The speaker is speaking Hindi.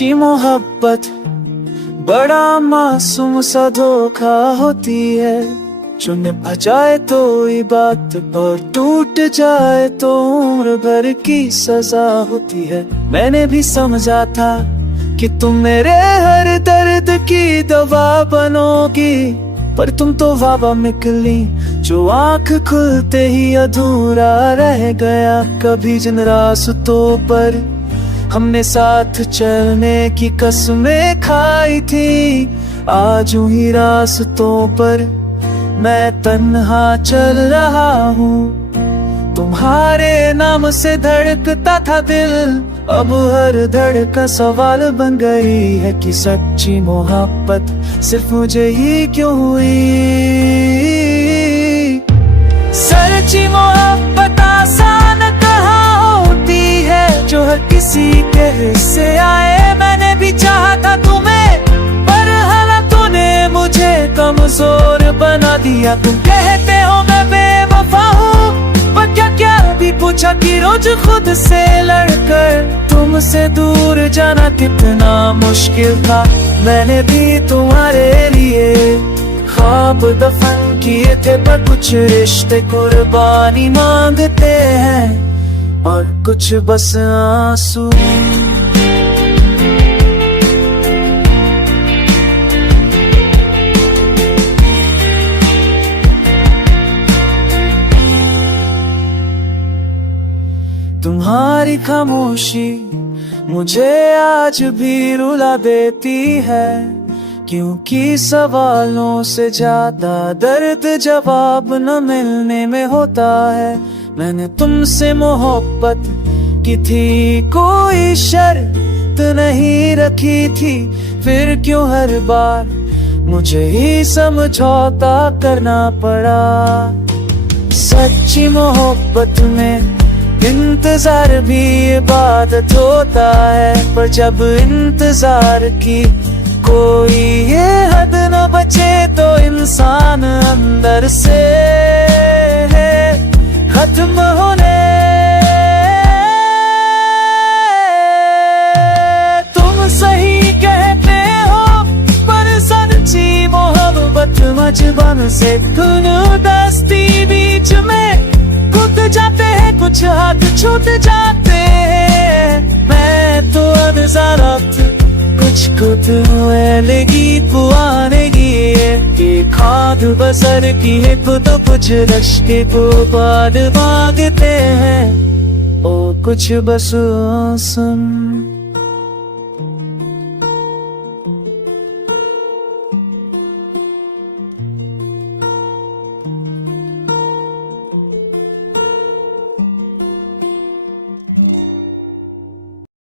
सच्ची मोहब्बत बड़ा मासूम सा धोखा होती है। जो निभा जाए तो ये बात और टूट जाए तो उम्र भर की सजा होती है। मैंने भी समझा था कि तुम मेरे हर दर्द की दवा बनोगी, पर तुम तो वावा निकली जो आंख खुलते ही अधूरा रह गया। कभी जिन रास्तों पर हमने साथ चलने की कसमें खाई थी, आज उन्हीं रास्तों पर मैं तन्हा चल रहा हूँ। तुम्हारे नाम से धड़कता था दिल, अब हर धड़का सवाल बन गई है कि सच्ची मोहब्बत सिर्फ मुझे ही क्यों हुई। सच्ची मोहब्बत आसान कहाँ होती है, जो हर किसी के हिस्से आए। मैंने भी चाहा था तुम्हें, पर हालातों ने मुझे कमजोर बना दिया। तुम कहते हो मैं बेवफा हूँ, पर क्या क्या भी पूछा कि रोज खुद से लड़कर तुमसे दूर जाना कितना मुश्किल था। मैंने भी तुम्हारे लिए ख्वाब दफन किए थे, पर कुछ रिश्ते कुर्बानी मांगते हैं और कुछ बस आंसू। तुम्हारी खामोशी मुझे आज भी रुला देती है, क्योंकि सवालों से ज्यादा दर्द जवाब न मिलने में होता है। मैंने तुमसे मोहब्बत की थी, कोई शर्त नहीं रखी थी, फिर क्यों हर बार मुझे ही समझौता करना पड़ा। सच्ची मोहब्बत में इंतजार भी इबादत होता है, पर जब इंतजार की कोई ये हद न बचे तो इंसान अंदर से खत्म होने। तुम सही कहते हो, पर सच्ची मोहब्बत मजबन से धुन दस्ती बीच में कूद जाते हैं, कुछ हाथ छूट जाते हैं। मैं तो अनजारत कुछ खुद लगी पुआने की एक खाद बसर की है, खुद कुछ रश्के को बाद मांगते हैं ओ कुछ बस सुन।